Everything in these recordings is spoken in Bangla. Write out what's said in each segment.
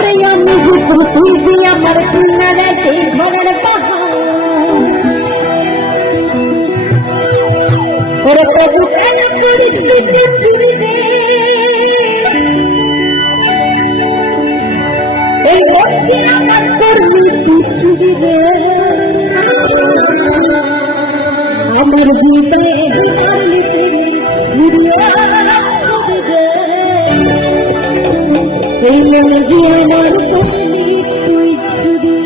আরে আমি যে তুই যে আমার কিনারে সেই ঘরের পাহাড় ওরে প্রভু কেন পরিস্থিতি ছুড়ে এই হচ্ছে আমার কর্মী ছুড়ে আমার ভিতরে এই মনে যে আমার কর্মী তুই ছুড়ে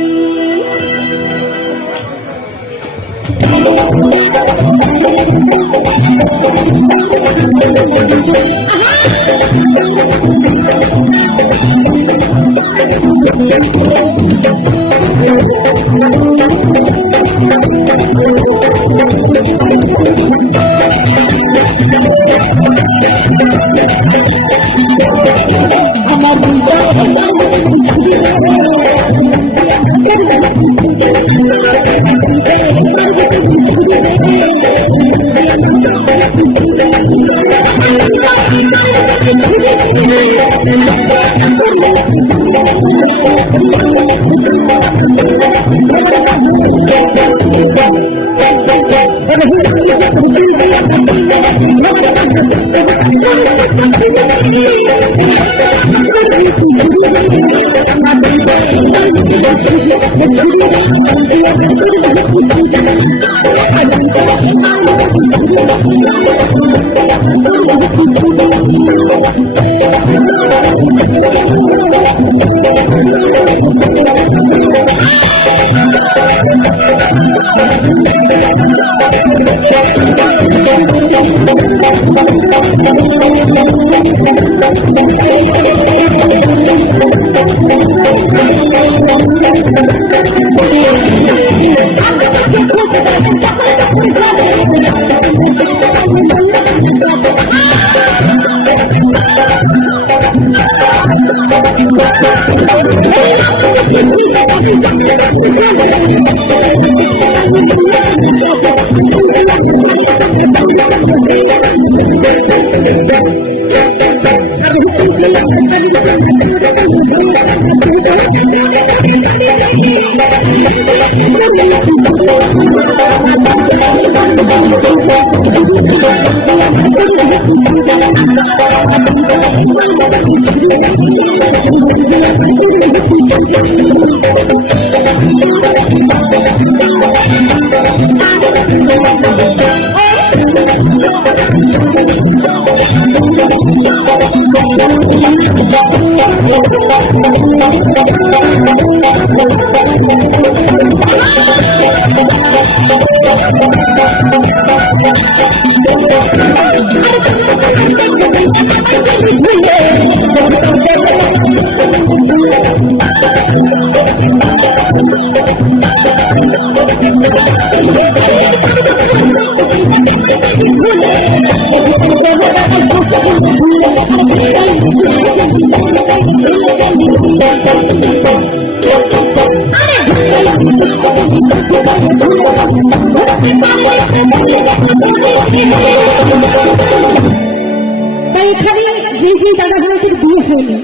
তাই এখানে যে যে দাদাগুলোদের বিয়ে হয়নি,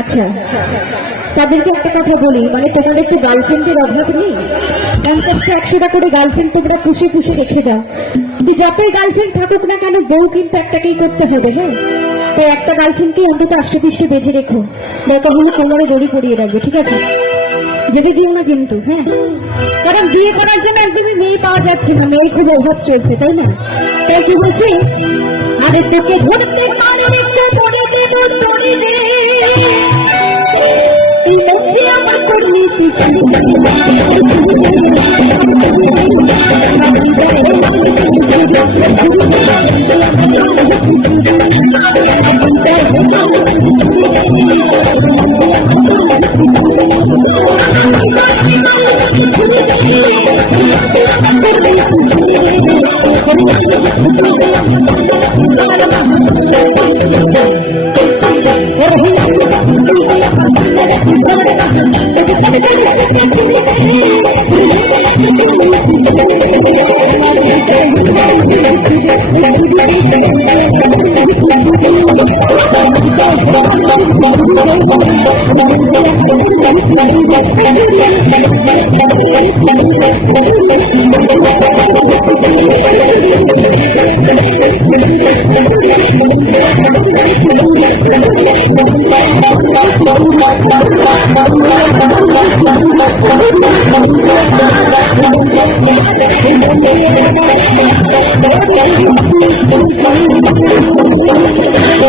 আচ্ছা তাদেরকে একটা কথা বলি, মানে তোমাদের তো গার্লফ্রেন্ডের অভাব নেই, 50টা 100টা করে গার্লফ্রেন্ড তোমরা পুষে পুষে রেখে দাও। যতই গার্লফ্রেন্ড থাকুক না কেন, বউ কিন্তু একটাকেই করতে হবে। হ্যাঁ, তো একটা গার্লফ্রেন্ডকে অন্তত আষ্টে বেঁধে রেখো, দরকার হলে কোমরে দড়ি পরিয়ে রাখবে, ঠিক আছে? যেতে দিও না কিন্তু। হ্যাঁ, কারণ বিয়ে করার জন্য একদমই মেয়ে পাওয়া যাচ্ছে না, মেয়ের খুব অভাব চলছে, তাই না? তাই কি বলছি, আরে তোকে ধরতে পারে আমার করলি তুই Thank you.